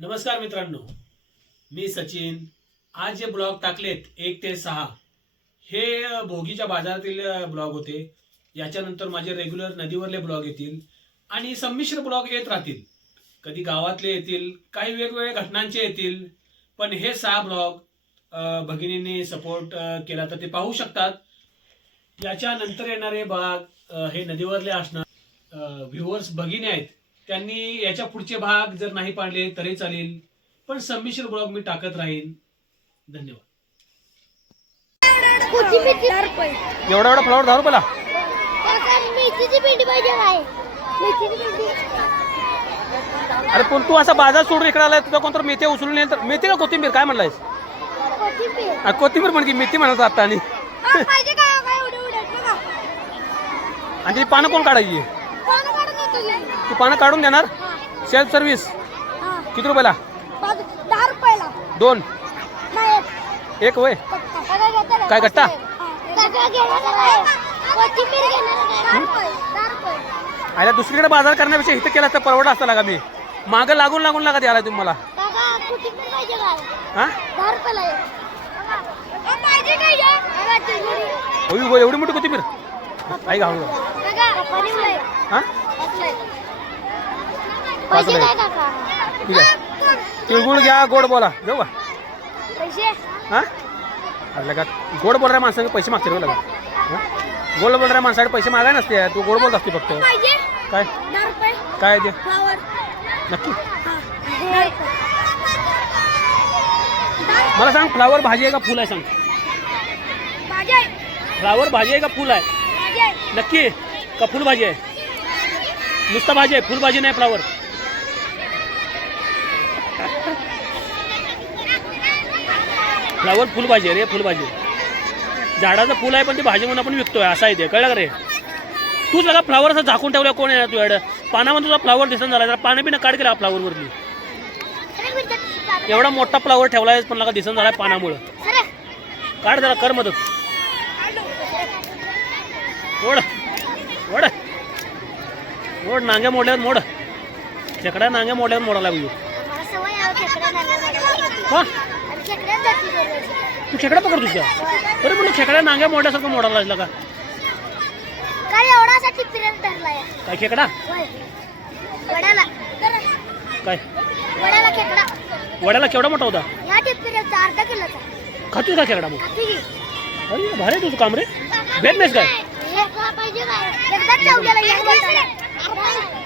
नमस्कार मित्रांनो मी सचिन. आज जे ब्लॉग टाकलेत एक ते सहा हे भोगीच्या बाजारातील ब्लॉग होते. याच्यानंतर माझे रेग्युलर नदीवरले ब्लॉग येतील आणि संमिश्र ब्लॉग येत राहतील. कधी गावातले येतील काही वेगवेगळ्या घटनांचे येतील पण हे सहा ब्लॉग भगिनींनी सपोर्ट केला तर ते पाहू शकतात. याच्यानंतर येणारे भाग हे नदीवरले असणार व्ह्युअर्स भगिनी आहेत. त्यांनी याच्या पुढचे भाग जर नाही पाडले तरी चालेल. पण संमिश्र ब्लॉग मी टाकत राहीन. धन्यवाद. एवढा एवढा फ्लॉवर दहा रुपयाला? मेथीची भेंडी अरे पण तू असा बाजार सोडून इकडे आलाय तुझा कोणतर मेथी उचलून येईल तर मेथी का कोथिंबीर काय म्हणलायस? कोथिंबीर म्हणजे मेथी म्हणत आता आणि. हा, पाहिजे काय काय उडे उडे बघा आणि पानं कोण काढायची. तू पानं काढून देणार? हा, सेल्फ सर्व्हिस हा. किती रुपयाला? पाच- दहा रुपयाला. दोन. नाही एक. वय. काय गट्टा? रुपये. आयला दुसरीकडे बाजार करण्यापेक्षा इथं केला तर परवडा असता लागा मी. मागं लागून लागून लागा द्यायला तुम्ही मला. हा. हा, हे? एवढी मोठी कोथिंबीर? आई घालून आहे. हा? पैसे. काय काका ठीक आहे तिळगुळ घ्या गोड बोला? जाऊ का पैसे? हा? अरे लगा गोड बोलणाऱ्या माणसाने पैसे मागते लगा। हा? गोड बोलणाऱ्या माणसाकडे पैसे मागाय नसते तू गोड बोलत असते फक्त. काय? काय ते? नक्की? हा. मला सांग फ्लावर भाजी आहे का फुल आहे सांग. फ्लावर भाजी आहे का फुल आहे. नक्की? का फुल भाजी आहे? नुसतं भाजी आहे फुलभाजी नाही फ्लावर. फ्लावर फुल भाजी आहे रे फुल भाजी झाडाचं फुल आहे पण ते भाजी म्हणून आपण विकतोय असं आहे ते. कळलं का रे? तूच लगा फ्लावर असं झाकून ठेवलं कोण आहे तुझ्याकडं? पानामध्ये तुझा फ्लावर दिसून झाला जरा पानं बिनं काढ केला फ्लावर वरती एवढा मोठा फ्लावर ठेवलाय पण लगा दिसून आहे पानामुळं. काढ जरा कर मदत. ओढ ओढ. मोड नांग्या मोडल्यावर मोड. खेकड्या नांग्या मोडल्यावर मोडायला पाहिजे हा? तू खेकडा पकड तुझ्या बरं पण खेकड्या नांग्या मोडल्यासारखं मोडायला लागला का? काय खेकडा? काय? वड्याला केवढा मोठा होता? खातोय का खेकडा मग? अरे भारी तुझं काम रे. भेट नाहीस काय?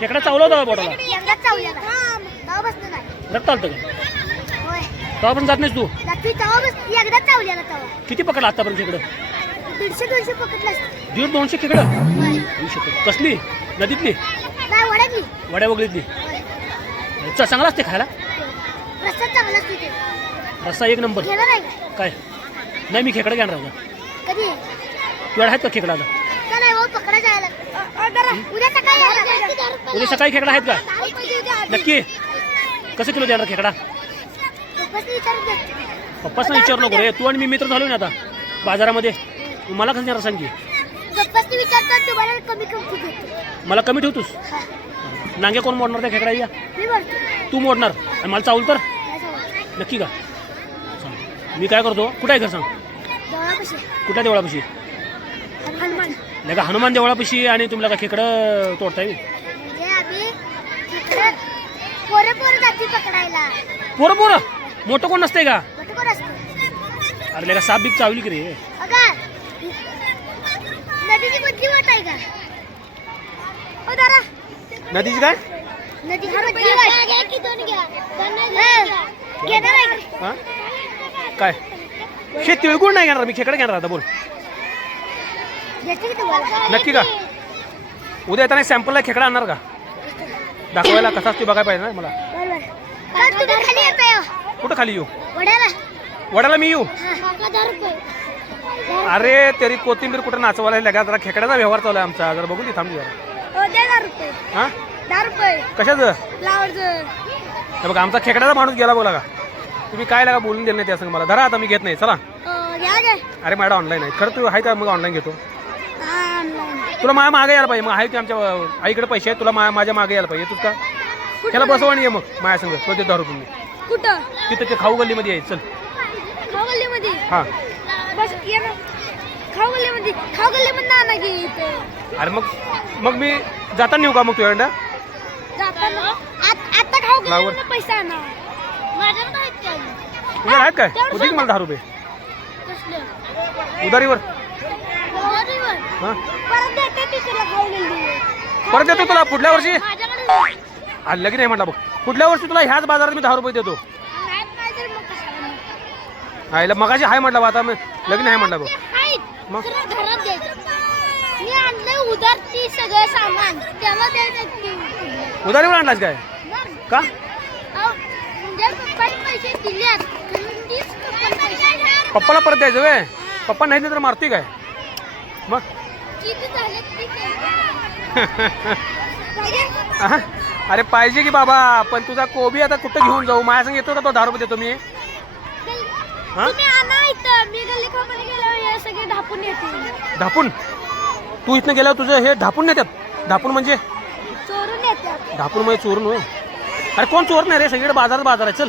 खेकडा चावला होता का बोटाला एकदा चावल्याला तवा बसलं नाही. रक्त आलतं का? होय. तेव्हा पण जात नाहीस तू? बस एकदा किती पकडला आतापर्यंत खेकडं? दीडशे दोनशे पकडलं असतं. दीड दोनशे खेकडं? होय. होऊ शकत कसली? नदीतली? नाही वड्या वगळीतली? होय. च- चांगला असते खायला. रस्ता चांगला असतो ते रस्सा एक नंबर. गेला नाही का? काय? नाही मी खेकडा घेणार होता कधी? आहेत का खेकडा आता का नाही भाऊ पकडा जायला उद्या सकाळी खेकडा आहेत का. नक्की. कसं किलो देणार खेकडा? पप्पासनी विचारू नको रे. तू आणि मी मित्र झालो ना आता बाजारामध्ये. तू मला कसं देणार सांग की? मला कमी ठेवतोस? नांगे कोण मोडणार त्या खेकडा या? तू मोडणार. आणि मला चावल तर? नक्की का? मी काय करतो? कुठं आहे घर सांग. कुठल्या देवळापाशी? लगा हनुमान देवळापाशी आणि तुम्ही लगा खेकडं तोडताय म्हणजे आम्ही तिकडे पोरं पोरं जाती पकडायला. पोरं पोरं? मोठं कोण नसतंय का? मोठं कोण असतं? अरे लगा साप बीप चावली की रे. अगं नदीची बुद्धी वाट आहे का? ओ दारा. नदीची काय? नदीची बुद्धी वाट. घ्या की दोन घ्या. घेणार आहे का? हा? काय? हे तिळगुळ नाही घेणार मी खेकडे घेणार आता बोल. की तुम्हाला नक्की का? उद्या येताना सॅम्पलला खेकडा आणणार का? दाखवायला कसा असते बघायला पाहिजे ना मला. हो. कुठं खाली येऊ? वड्याला वडाला मी येऊ? हा अरे तरी कोथिंबीर कुठं नाचवायला लगा जरा खेकड्याचा व्यवहार चालू आहे आमचा. जरा बघू दे थांब जरा. हो? हा कशाचं? हे बघा आमचा खेकड्याचा माणूस गेला बोला का? तुम्ही काय लागा बोलून दिलं नाही त्या संग मला. धरा आता मी घेत नाही. चला. घ्या अरे मॅडम ऑनलाईन आहे. खरं तू आहे का मग ऑनलाईन घेतो. हा तुला माझ्या मागे यायला पाहिजे. मग आहे की आमच्या आईकडे पैसे आहेत तुला मा- माझ्या मागे यायला पाहिजे. तूच का त्याला बसवा आणि ये मग माझ्या संग. तो ते दहा रुपये कुठं? तिथं ते खाऊ गल्लीमध्ये आहे. चल. हा. बस ये ना. खाऊ गल्लीमध्ये खाऊ गल्लीमध्ये आणा की इथं. अरे मग मग मी जाताना नेऊ का मग तुझ्याकडं जाताना. आत- पैसा आणा. आहेत का तुझ्या आहेत काय? होती की मला दहा रुपये. उधारीवर. हा. परत परत देतो तुला पुढल्या वर्षी? आलं की नाही म्हटलं बघ. पुढल्या वर्षी तुला ह्याच बाजारात मी दहा रुपये देतो. आईला मगाशी हाय म्हटलं आता मी लगीन आहे म्हटलं बघ. मग? उधारीवर आणलास काय? का? म्हणजे. पप्पाला परत द्यायचं वे पप्पा नाही तर मारती काय? मग? अरे पाहिजे की बाबा पण तुझा कोबी आता कुठं घेऊन जाऊ? माझ्या संग येतो का तो दहा रुपये देतो मी धापून तू इथनं गेल्यावर तुझं हे धापून नेतात धापून म्हणजे? धापून म्हणजे चोरून होय. अरे कोण चोर नाही रे? सगळीकडे बाजारात बाजार आहे. चल.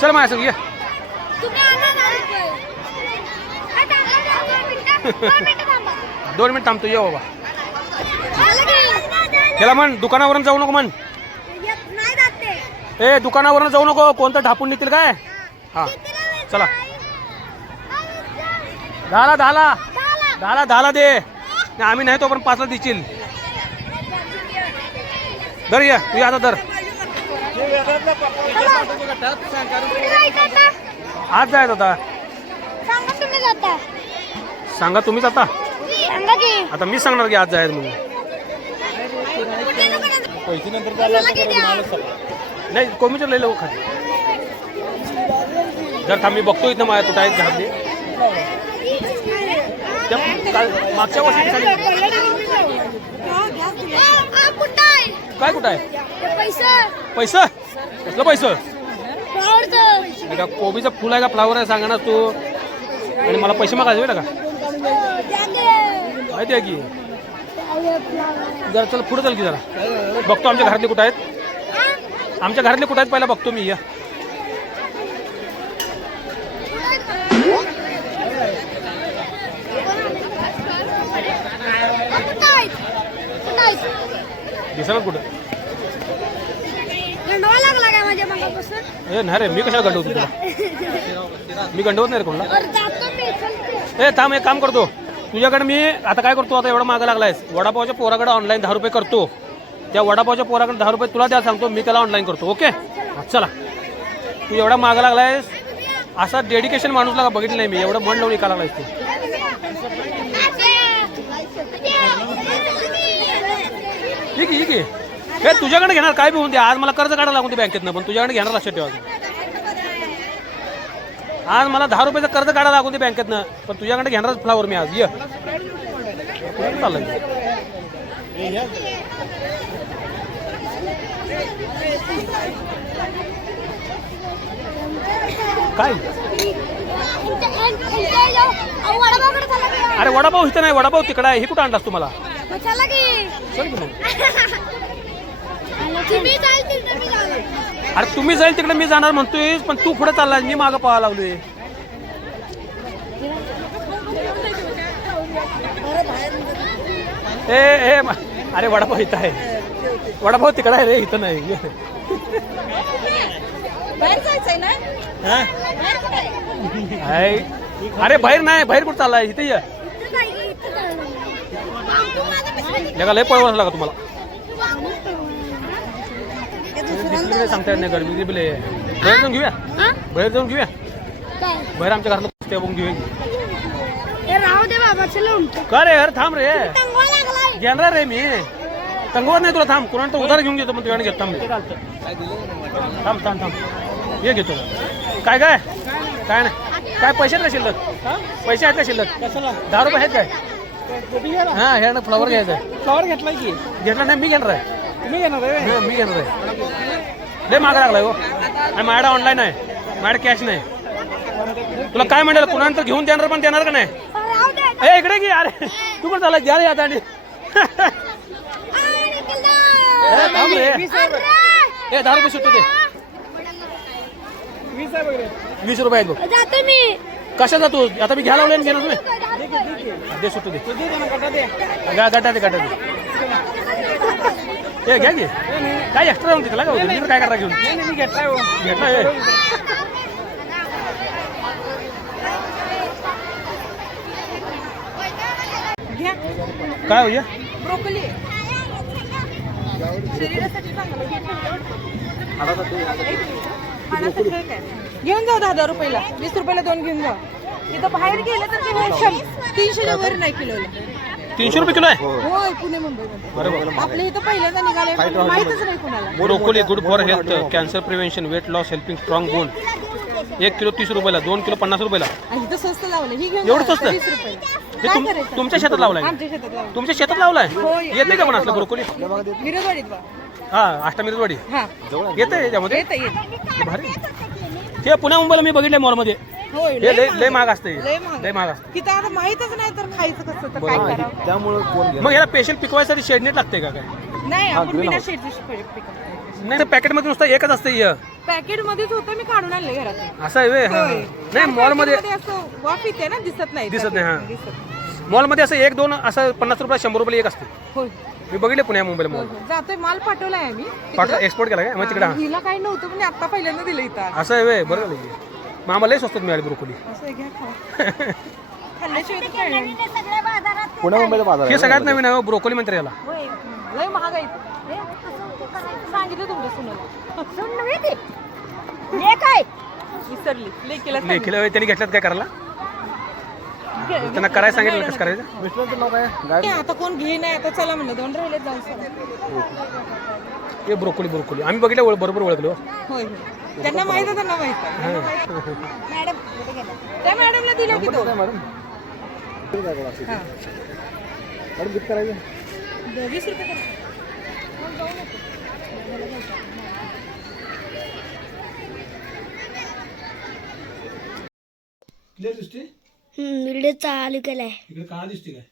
चल माझ्या संग ये. दोन मिनिटं. थांबतो ये बाबा? त्याला म्हण दुकानावरून जाऊ नको म्हण. ए दुकानावरून जाऊ नको कोणतं ढापून निघतील काय हा? चला दहाला दहाला झालं. दहाला दहाला दे नाही, आम्ही नाही तो पण पाचला देशील दर ये तू आता दर? आज जायचं आता सांगा तुम्ही जाता. सांगा तुम्हीच आता? सांगा की. आता मी सांगणार की आज जायचं म्हणून. कुठे दुकानात? मला किती द्या? नाही लई लवकर. खाते जर थांब मी बघतो इथं माझ्या कुठं आहेत घरातली त्या काल- मागच्या वर्षी कुठं आहे? काय कुठं आहे? ते पैसे. पैसा? कसलं पैसं? फ्लॉवरचं. कोबीचा का कोबीचं फुल आहे का? फ्लावर आहे सांगा ना तू. आणि मला पैसे मागायचे बेटा का? माहिती आहे की? जरा चल पुढे चल की जरा. बघतो आमच्या घरातले कुठं आहेत. आमच्या घरातले कुठं आहेत पहिला बघतो मी या. कुठं दिसणार कुठं? गंडवा लागला काय माझ्या मगापासून? ए नाही रे मी कशाला गंडवतो तुला? मी गंडवत नाही रे कोणाला. बरं जातो मी चलते. ए थांब एक काम करतो. तुझ्याकडे मी आता काय करतो आता एवढं मागं लागलायस. वडापावच्या पोराकडे ऑनलाईन दहा रुपये करतो. त्या वडापावच्या पोराकडे दहा रुपये तुला द्या सांगतो मी त्याला ऑनलाईन करतो ओके? हा, चला. तू एवढा मागं लागलायस. असा डेडिकेशन माणूसला बघितलं नाही मी? एवढं मन लावून एका लागलायस तू. ठीक आहे ठीक आहे. हे तुझ्याकडे घेणार काय बी होऊन दे. आज मला कर्ज काढायला लागून ते बँकेतनं पण तुझ्याकडे घेणार लक्षात ठेवा आज मला दहा रुपयाचं कर्ज काढायला लागून ते बँकेतनं पण तुझ्याकडे घेणारच फ्लावर मी आज. ये. कुठं चाललंय काय. अरे वडापाव इथं नाही वडापाव तिकडं आहे. हे कुठं आणलास तुम्हाला अरे तुम्ही जाईल तिकडे मी जाणार म्हणतोय पण तू पुढे चाललाय? मी मागं पाहायला लागलोय. ए ए अरे वडापाव इथं आहे. वडापाव तिकडं आहे रे इथं नाही. हा? आहे. अरे बाहेर नाही बाहेर कुठं चाललाय? इथे ये. लगा लय पळवास लागा तुम्हाला बापू. नाही सांगता येत नाही गरमी बिले बाहेर जाऊन घेऊया? हा? बाहेर जाऊन घेऊया? काय? बाहेर आमच्या घरात कुस्त्या बघून घेऊया ए, राहू दे बाबा चलो का रे अरे थांब रे. घेणार रे मी. तंगवत नाही तुला थांब. कुणाला तर उधार घेऊन घेतो पण तुझ्याकडे घेत थांब. थांब थांब थांब. ये घेतो. काय काय? काय नाही. काय पैसे आहेत का शिल्लक? पैसे आहेत का शिल्लक? दहा रुपये आहेत काय? हा ह्या फ्लॉवर घ्यायचा फ्लॉवर घेतलाय की? घेतला नाही मी घेणार आहे. तुम्ही घेणार आहे मी घेणार आहे. लय मागा लागलाय हो. आणि माझ्याकडे ऑनलाईन आहे. माझ्याकडे कॅश नाही. तुला काय म्हणेल कुणाला तर घेऊन देणार पण देणार का नाही? ए इकडे की अरे. तू पण चालला द्या रे आता आणि. ए, दहा रुपये सुट्टे दे. वीस रुपये आहेत बघ. जातो मी कशा जातो आता मी घ्यायला लावले घेणार तुम्ही. दे सुट्टे दे. गा- गटा ए घ्या घे काय एक्स्ट्रा जाऊन तिथला का काय करा घेऊन? घेतला ए. काय होईल ब्रोकोली. शरीरासाठी चांगलं. खाण्यासाठी हे काय? घेऊन जाऊ दहा दहा रुपयाला. वीस रुपयाला दोन घेऊन जाऊ. इथं बाहेर गेलं तर ते हे शं- तीनशेच्या वर नाही किलोला. तीनशे रुपये किलो आहे? होय. पुणे मुंबईमध्ये बरोबर आपल्या इथं पहिल्यांदा निघाले माहितच नाही कुणाला. Broccoli good for health cancer prevention weight loss helping strong bone एक किलो तीस रुपयाला दोन किलो पन्नास रुपयाला. आणि इथं स्वस्त लावलं ही घेऊन एवढं स्वस्त? वीस रुपये. हे काय तुम- करायचं? तुमच्या शेतात लावलाय आमच्या शेतात लावलं तुमच्या शेतात लावलाय? होय. येते का पण असलं ब्रोकोली मिरजवाडीत बा हा अष्टमिरवाडी हा. येते त्यामध्ये? येत येत भारी. ते पुण्या मुंबईला मी बघितलंय मॉलमध्ये. होय हे लय लय महाग लय महाग असते लय महाग लय महाग असते आता माहितच नाही तर खायचं कसं तर काय करावं? त्यामुळे कोण मग याला पेशल पिकवायसाठी शेडनेट लागते का काय? नाही आपण बिना नाही पॅकेटमध्ये नुसतं एकच असते हे. पॅकेट मध्येच होतं मी काढून आणले घरात असं आहे? हा, हा. नाही मॉलमध्ये असं वाफ येते ना दिसत नाही दिसत नाही, हा. दिसत मॉलमध्ये असं एक दोन असं पन्नास रुपये शंभर रुपये एक असते. होय. मी बघितले पुण्या मुंबईला मॉल. जातोय माल पाठवलाय आम्ही पाठवा एक्सपोर्ट केला काय? मग तिकडे हा. हिला काही नव्हतं पण आता पहिल्यांदा दिलं इथं. असं आहे व्हय बरं झालं की. मग आम्हाला लय स्वस्तात मिळाली ब्रोकोली असं घ्या खावा खाल्ल्याशिवाय तर काय नाही. सगळ्या बाजारात पुण्या मुंबईचा बाजार हे सगळ्यात नवीन आहे ब्रोकोली म्हणते याला. होय. लय महाग आहे इथं. सांगितलं तुमच्या सुनाला. सुन नव्हे ते. विसरली. लेकीला लेखीला त्यांनी घेतल्यात काय करायला? त्यांना करायला सांगितलं कसं करायचं आता कोण घे नाही आता चला म्हणलं दोन राहिले. हे ब्रोकोली ब्रोकोली आम्ही बघितलं ओळ- बरोबर ओळखलो होय होय त्यांना माहीत आहे त्यांना माहीत. मॅडम त्या मॅडमला दिलं की तो मॅडम? हा. मॅडम किती करायचं वीस रुपये करा. क्लिअर दिसते व्हिडिओ चालू केलाय इकडे काळा दिसते काय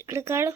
इकडे काढ